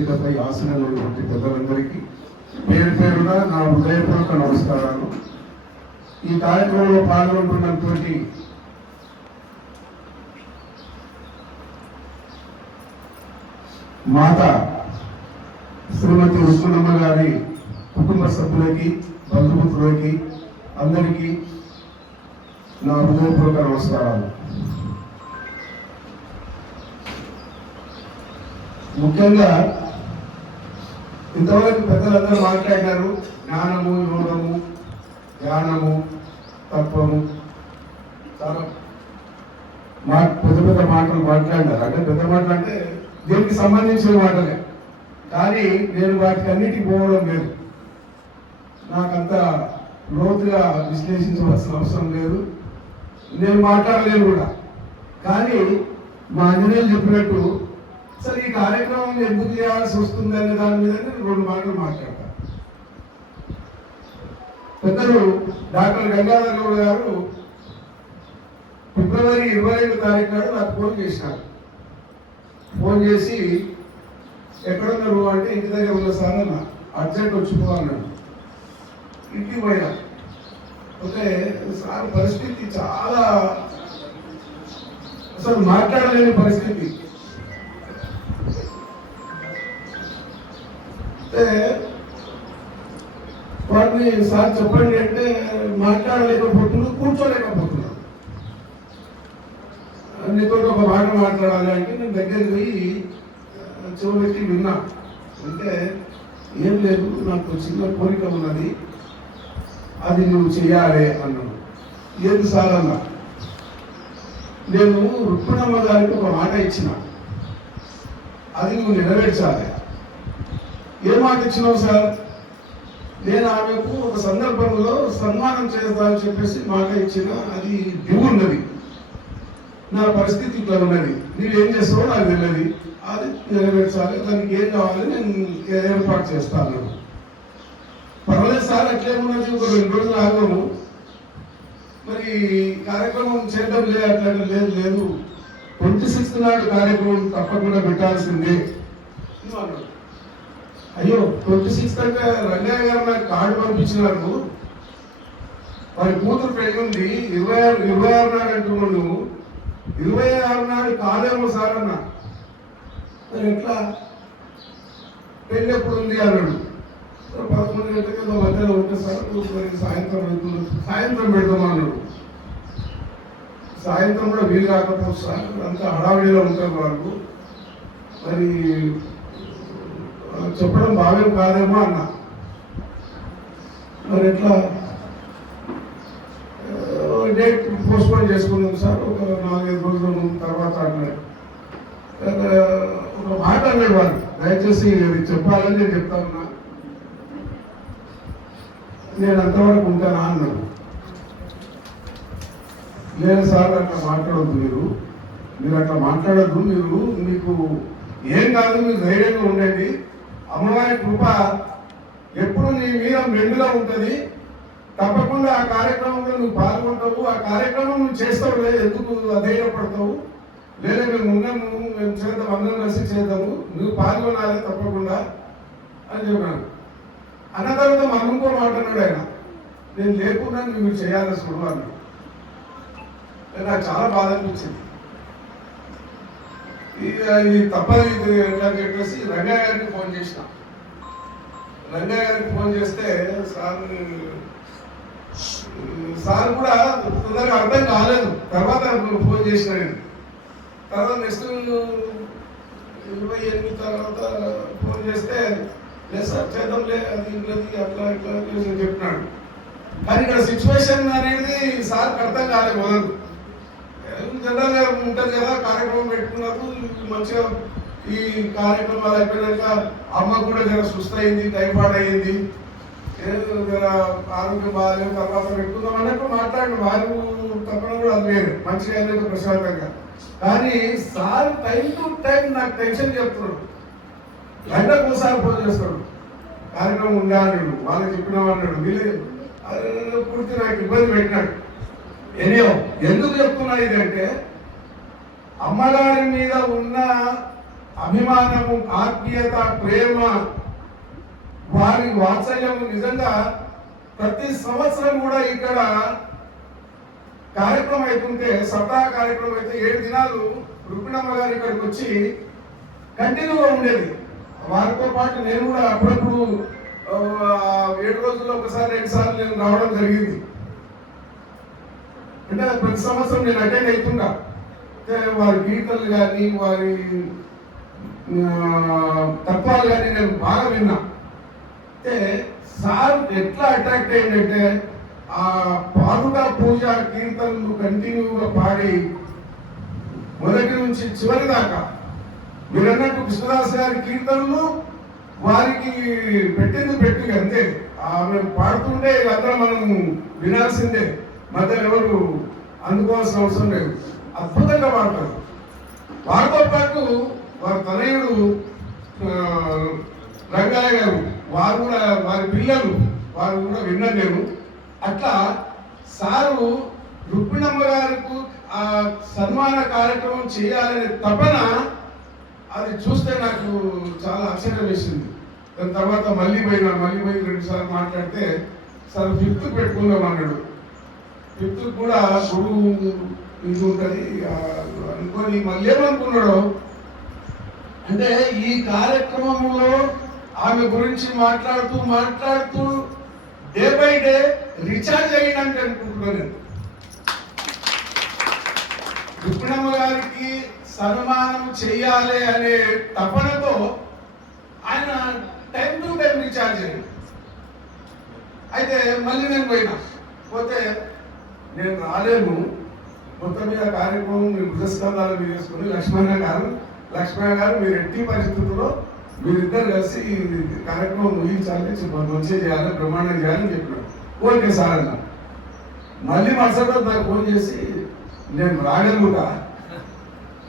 ఆశనటువంటి పెద్దలందరికీ పేరు పేరుగా నా హృదయపూర్వక నమస్కారాలు. ఈ కార్యక్రమంలో పాల్గొంటున్నటువంటి మాత శ్రీమతి రుక్మిణమ్మ గారి కుటుంబ సభ్యులకి, బంధుమిత్రులకి అందరికీ నా హృదయపూర్వక నమస్కారాలు. ముఖ్యంగా ఇంతవరకు పెద్దలందరూ మాట్లాడినారు. జ్ఞానము, యోగము, ధ్యానము, తత్వము, చాలా పెద్ద పెద్ద మాటలు మాట్లాడినారు. అంటే పెద్ద మాటలు అంటే దీనికి సంబంధించిన మాటలే, కానీ నేను వాటికి అన్నిటికీ పోవడం లేదు. నాకంత లోతుగా విశ్లేషించవలసిన అవసరం లేదు, నేను మాట్లాడలేను కూడా. కానీ మా ఇంజనీర్లు చెప్పినట్టు సరే ఈ కార్యక్రమం ఎందుకు చేయాల్సి వస్తుంది అనే దాని మీద నేను 2 మాటలు మాట్లాడతాను. పెద్దలు డాక్టర్ గంగాధర్ గౌడ్ గారు ఫిబ్రవరి 25వ తారీఖు నాడు నాకు ఫోన్ చేసినారు. ఫోన్ చేసి ఎక్కడున్నారు అంటే ఇంటి దగ్గర ఉన్న సార్ అన్న, అర్జెంట్ వచ్చిపో అన్నాడు. ఇంటికి పోయినా ఓకే, సార్ పరిస్థితి చాలా అసలు మాట్లాడలేని పరిస్థితి. వాటిని సార్ చెప్పండి అంటే మాట్లాడలేకపోతున్నాడు, కూర్చోలేకపోతున్నాడు. నీతో ఒక మాట మాట్లాడాలి అంటే నేను దగ్గరికి పోయి చెవులెత్తి విన్నా. అంటే ఏం లేదు, నాకు చిన్న కోరిక ఉన్నది, అది నువ్వు చెయ్యాలి అన్నాడు. ఏది సార్ అన్నా, నేను రుక్మిణమ్మ గారికి ఒక మాట ఇచ్చిన, అది నువ్వు నెరవేర్చాలి. ఏ మాట ఇచ్చినావు సార్? నేను ఆమెకు ఒక సందర్భంలో సన్మానం చేస్తానని చెప్పేసి మాట ఇచ్చిన, అది దిగు ఉన్నది, నా పరిస్థితి ఇట్లా ఉన్నది, నీవేం చేస్తావో నాకు తెలియదు, అది నెరవేర్చాలి, దానికి ఏం కావాలి నేను ఏర్పాటు చేస్తాను. పర్వాలేదు సార్, అట్లేమున్నది, ఒక 2 రోజులు ఆగము, మరి కార్యక్రమం చేయడం లేదు అట్లా లేదు 26th నాడు కార్యక్రమం తప్పకుండా పెట్టాల్సిందే అన్నాడు. అయ్యో 26th అంటే రంగయ్య గారు నాకు కార్డు పంపించినారు, వారి కూతురు పెళ్లి ఉంది, 26 నాడు అంటున్నావు నువ్వు, 26 నాడు కాదేమో సార్ అన్న. మరి ఎట్లా, పెళ్ళి ఎప్పుడు ఉంది అన్నాడు. 11 గంటలకి మధ్యలో ఉంటే సార్ సాయంత్రం పెడదాం అన్నాడు. సాయంత్రం కూడా వీలు కాకపోవచ్చు సార్, అంతా హడావిడిలో ఉంటారు వాళ్ళు, మరి చెప్పడం బాగేం కాదేమో అన్నా. మరి ఎట్లా, డేట్ పోస్ట్పోన్ చేసుకున్నాం సార్, ఒక 4-5 రోజుల తర్వాత అన్నాడు. ఒక మాట అన్నాడు వాళ్ళు, దయచేసి ఇది చెప్పాలని నేను చెప్తా ఉన్నా, నేను అంతవరకు ఉంటానా అన్నాడు. లేదు సార్ అట్లా మాట్లాడద్దు, మీరు అట్లా మాట్లాడద్దు, మీకు ఏం కాదు, మీరు ధైర్యంగా ఉండండి, అమ్మవారి కృప ఎప్పుడు నీ మీద మెండుగా ఉంటుంది, తప్పకుండా ఆ కార్యక్రమంలో నువ్వు పాల్గొంటావు, ఆ కార్యక్రమం నువ్వు చేస్తావు, లేదు ఎందుకు అధైర్యపడతావు, లేదా మేము ఉన్నాము, మేము చేద్దాం, అందరం కలిసి చేద్దాము, నువ్వు పాల్గొనాలి తప్పకుండా అని చెప్పాను. అన్న తర్వాత మనం ఇంకో మాట్లాడాడు ఆయన, నేను లేకుండా మీరు చేయాల్సి అన్నాడు. నాకు చాలా బాధ అనిపించింది. ఇది తప్పదు ఇది ఎట్లా చెప్పేసి రంగయ్య గారికి ఫోన్ చేసిన. రంగయ్య గారికి ఫోన్ చేస్తే సార్ కూడా తొందరగా అర్థం కాలేదు. తర్వాత ఫోన్ చేసిన తర్వాత నెక్స్ట్ 28 తర్వాత ఫోన్ చేస్తే లేదు సార్ చేద్దాంలే, అది అట్లా ఇట్లా చెప్పినాడు. కానీ ఇక్కడ సిచ్యువేషన్ అనేది సార్కి అర్థం కాలేదు. మొదలు జనరల్గా ఉంటుంది కదా, కార్యక్రమం పెట్టుకున్నప్పుడు మంచిగా ఈ కార్యక్రమాలు అయిపోయినాక అమ్మ కూడా జర సుస్థ అయింది, టైఫాయిడ్ అయ్యింది, జర ఆరోగ్యం బాగాలేదు, తర్వాత పెట్టుకుందాం అన్నట్టు మాట్లాడిన వారు తప్పన కూడా అది లేదు, మంచిగా అయింది ప్రశాంతంగా. కానీ సార్ టైం టు టైం నాకు టెన్షన్ చెప్తున్నాడు, గంటకు ఒకసారి ఫోన్ చేస్తాడు, కార్యక్రమం ఉందా అన్నాడు, వాళ్ళకి చెప్పినామన్నాడు, వీళ్ళు పూర్తి నాకు ఇబ్బంది పెట్టినాడు. ఎందుకు చెప్తున్నా ఇదంటే అమ్మగారి మీద ఉన్న అభిమానము, ఆత్మీయత, ప్రేమ, వారి వాత్సల్యము నిజంగా ప్రతి సంవత్సరం కూడా ఇక్కడ కార్యక్రమం అవుతుంటే, సప్తాహ కార్యక్రమం అయితే 7 దినాలు రుక్మిణమ్మ గారు ఇక్కడికి వచ్చి కంటిన్యూగా ఉండేది. వారితో పాటు నేను కూడా అప్పుడప్పుడు 7 రోజుల్లో ఒకసారి 2 సార్లు నేను రావడం జరిగింది. అంటే ప్రతి సంవత్సరం నేను అటెండ్ అవుతుండా. వారి కీర్తనలు కానీ వారి తత్వాలు కానీ నేను బాగా విన్నా. అంటే సార్ ఎట్లా అట్రాక్ట్ అయిందంటే ఆ పాదుగా పూజ కీర్తనలు కంటిన్యూగా పాడి మొదటి నుంచి చివరి దాకా మీరన్నట్టు కృష్ణదాస్ గారి కీర్తనలు వారికి పెట్టి అంతే. ఆమె పాడుతుంటే అందరం మనం వినాల్సిందే, మధ్యలో ఎవరు అందుకోవాల్సిన అవసరం లేదు. అద్భుతంగా పాడతారు. వారితో పాటు వారి తనయుడు రంగయ్య గారు, వారు కూడా వారి పిల్లలు వారు కూడా విన్నాను నేను. అట్లా సారు రుక్మిణమ్మ గారికి ఆ సన్మాన కార్యక్రమం చేయాలనే తపన, అది చూస్తే నాకు చాలా ఆశ్చర్యం వేసింది. దాని తర్వాత మళ్ళీ పోయి 2 సార్లు మాట్లాడితే సార్ 5th పెట్టుకుందాం అన్నాడు. 5th కూడా గురువు ఇది ఉంటుంది అనుకొని మళ్ళీ ఏమనుకున్నాడు అంటే ఈ కార్యక్రమంలో ఆమె గురించి మాట్లాడుతూ డే బై డే రీఛార్జ్ అయ్యడానికి అనుకుంటున్నాను నేను. రుక్మిణమ్మ గారికి సన్మానం చెయ్యాలి అనే తపనతో ఆయన టైం టు టైం రీఛార్జ్ అయ్యింది. అయితే మళ్ళీ నేను పోతే నేను రాలేను, మొత్తం మీద కార్యక్రమం మీ భుజస్కంధాలు మీరు వేసుకుని లక్ష్మణ గారు మీరు ఎట్టి పరిస్థితుల్లో మీరిద్దరు కలిసి కార్యక్రమం ముగించాలి, మంచిగా చేయాలి, బ్రహ్మాండం చేయాలని చెప్పినాడు. ఓకే సార్ అన్న. మళ్ళీ మరుసటి రోజు నాకు ఫోన్ చేసి నేను రాగలుగుతా,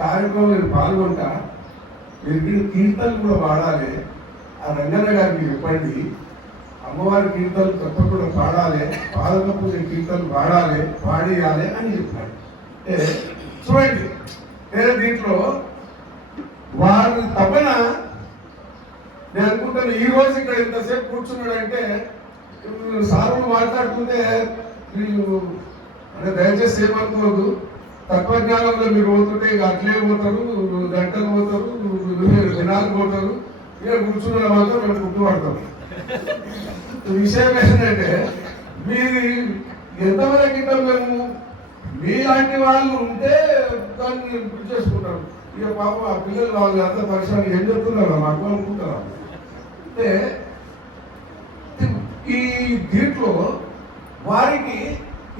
కార్యక్రమం నేను పాల్గొంటా, మీరు కీర్తనలు కూడా వాడాలి, ఆ రంగన్న గారికి చెప్పండి, అమ్మవారి కీర్తనలు తప్పకుండా పాడాలి, పాదక పూజ కీర్తనలు పాడేయాలి అని చెప్పాడు. చూడండి దీంట్లో వారి తపన. నేను అనుకుంటాను ఈ రోజు ఇక్కడ ఇంతసేపు కూర్చున్నాడంటే సార్లు మాట్లాడుతుంటే మీరు అంటే దయచేసి ఏమనుకోదు, తత్వజ్ఞానంలో మీరు పోతుంటే ఇక అట్లే పోతారు, గంటలు పోతారు, దినాలు పోతారు, ఇక కూర్చున్న మాత్రం మేము గుర్తుపడతాం. విషయం ఏంటంటే మీరు ఎంతవరకు ఇంకా మేము మీలాంటి వాళ్ళు ఉంటే దాన్ని గుర్తు చేసుకుంటారు. ఇక పాపం ఆ పిల్లలు వాళ్ళు అంత పరిశ్రమ ఏం చెప్తున్నారా మాకు అనుకుంటారా. అంటే ఈ దీంట్లో వారికి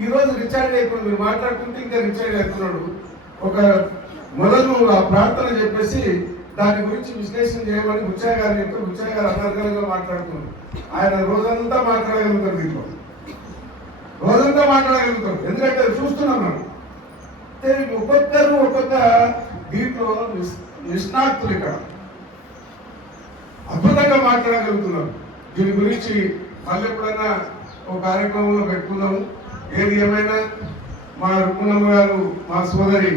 ఈరోజు రిచార్జ్ అయిపోయింది. మీరు మాట్లాడుకుంటే ఇంకా రిచార్జ్ అవుతున్నాడు. ఒక మొదలు ఆ ప్రార్థన చెప్పేసి దాని గురించి విశ్లేషణ చేయమని బుచ్చయ్య గారు చెప్తే బుచ్చయ్య గారు అనర్గళంగా మాట్లాడుతున్నారు. ఆయన రోజంతా మాట్లాడగలుగుతారు, దీంట్లో రోజంతా మాట్లాడగలుగుతారు. ఎందుకంటే చూస్తున్నాం మనం. ఒక్కొక్కరు ఒక్కొక్క దీంట్లో నిష్ణాతులు ఇక్కడ అద్భుతంగా మాట్లాడగలుగుతున్నారు. దీని గురించి మళ్ళీ ఎప్పుడైనా ఒక కార్యక్రమంలో పెట్టుకున్నాము. ఏది ఏమైనా మా రుక్మిణమ్మ గారు మా సోదరి,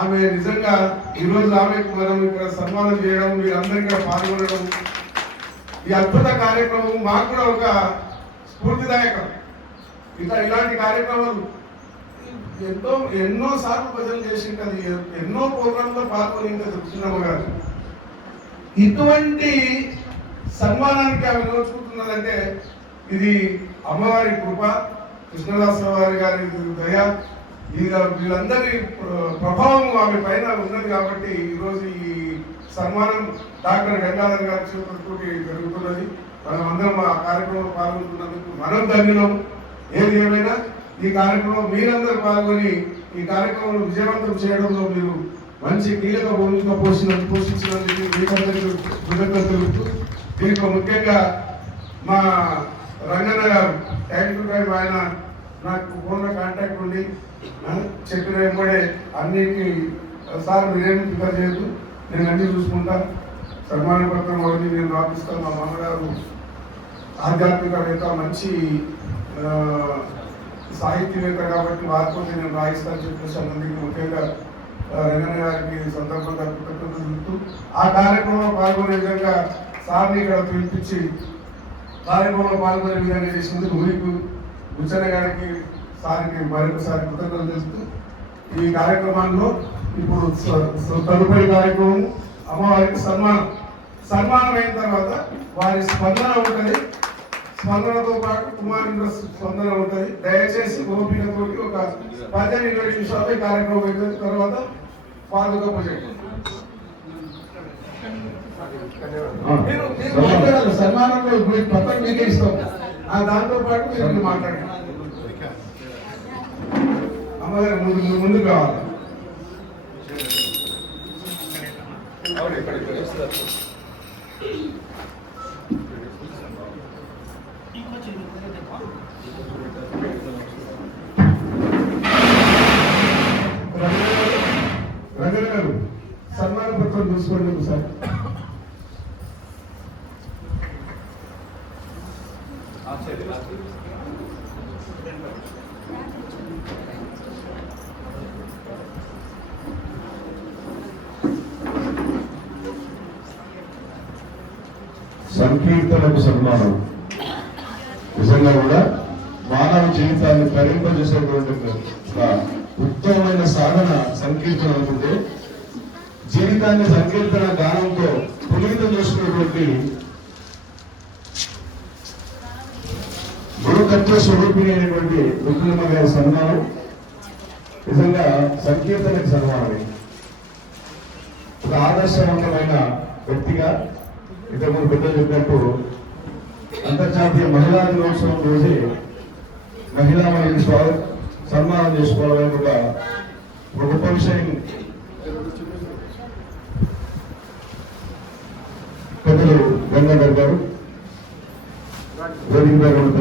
ఆమె నిజంగా ఈరోజు ఆమెకు మనం ఇక్కడ సన్మానం చేయడం, మీరందరికీ పాల్గొనడం, ఈ అద్భుత కార్యక్రమం మాకు కూడా ఒక స్ఫూర్తిదాయకం. ఇలాంటి కార్యక్రమాలు ఎన్నో సార్లు భజనలు చేసి ఉంటుంది, ఎన్నో ప్రోగ్రాంలో పాల్గొని ఇంకా రుక్మిణమ్మ గారు ఇటువంటి సన్మానానికి ఆమె నోచుకుంటున్నదంటే ఇది అమ్మవారి కృప, కృష్ణదాస వారి దయ, వీళ్ళందరి ప్రభావం ఆమె పైన ఉన్నది. కాబట్టి ఈరోజు ఈ సన్మానం డాక్టర్ గంగాధర్ గారి చేతులతో జరుగుతున్నది. మనం అందరం ఆ కార్యక్రమంలో పాల్గొంటున్నందుకు మనం ధన్యులం. ఏది ఏమైనా ఈ కార్యక్రమం మీరందరూ పాల్గొని ఈ కార్యక్రమం విజయవంతం చేయడంలో మీరు మంచి కీలక భూమిక పోషించినందుకు మీకందరికీ కృతజ్ఞతలు. దీంట్లో ముఖ్యంగా మా రంగన్న గారు టైం టు టైం ఆయన నాకు ఫోన్లో కాంటాక్ట్ ఉండి చెప్పిన వెంబడే అన్నిటికీ సార్ మీరేమి ప్రిపేర్ చేయదు, నేను అన్నీ చూసుకుంటాను, సన్మాన పత్రం అవన్నీ నేను రాపిస్తాను. మా మామగారు ఆధ్యాత్మికవేత్త, మంచి సాహిత్యవేత్త కాబట్టి వారితో నేను రాయిస్తాను చెప్పేసి అన్నందుకు ముఖ్యంగా రంగన్న గారికి సందర్భంగా కృతజ్ఞతలు తెలుపుతూ ఆ కార్యక్రమంలో పాల్గొనే విధంగా సార్ని ఇక్కడ పిలిపించి కార్యక్రమంలో పాల్గొనే విధంగా చేసినందుకు మీకు బుచ్చన్న గారికి సార్కి మరొకసారి కృతజ్ఞతలు తెలుపుతూ ఈ కార్యక్రమంలో ఇప్పుడు తదుపరి కార్యక్రమం అమ్మవారికి సన్మానం అయిన తర్వాత వారి స్పందన ఉంటుంది. స్పందనతో పాటు కుమారుల స్పందన ఉంటుంది. దయచేసి ఓపికతో ఒక 15-20 నిమిషాలు ఈ కార్యక్రమం అయిన తర్వాత పాదుక పూజ సన్మానంలో పత్రం మీకే ఇస్తాం. దాంతో పాటు మీరు మాట్లాడండి. అమ్మగారు ముందుకు రావాలి. రంగన్న గారు సన్మాన పత్రం చూసుకోండి సార్. సంకీర్తనకు సన్మానం నిజంగా కూడా మానవ జీవితాన్ని తరింపజేసేటువంటి ఒక ఉత్తమమైన సాధన సంకీర్తన అనుకుంటే జీవితాన్ని సంకీర్తన గానంతో పునీతం చేసుకున్నటువంటి గురుతత్వ స్వరూపిణి అయినటువంటి రుద్రమ్మ గారి సన్మానం నిజంగా సంకీర్తనకు సన్మానమే. ఒక ఆదర్శవంతమైన వ్యక్తిగా ఇంతకుముందు పెద్దలు చెప్పినట్టు అంతర్జాతీయ మహిళా దినోత్సవం రోజే మహిళా మహిళని సన్మానం చేసుకోవాలని ఒక గొప్ప విషయం పెద్దలు గంగాధర్ గారు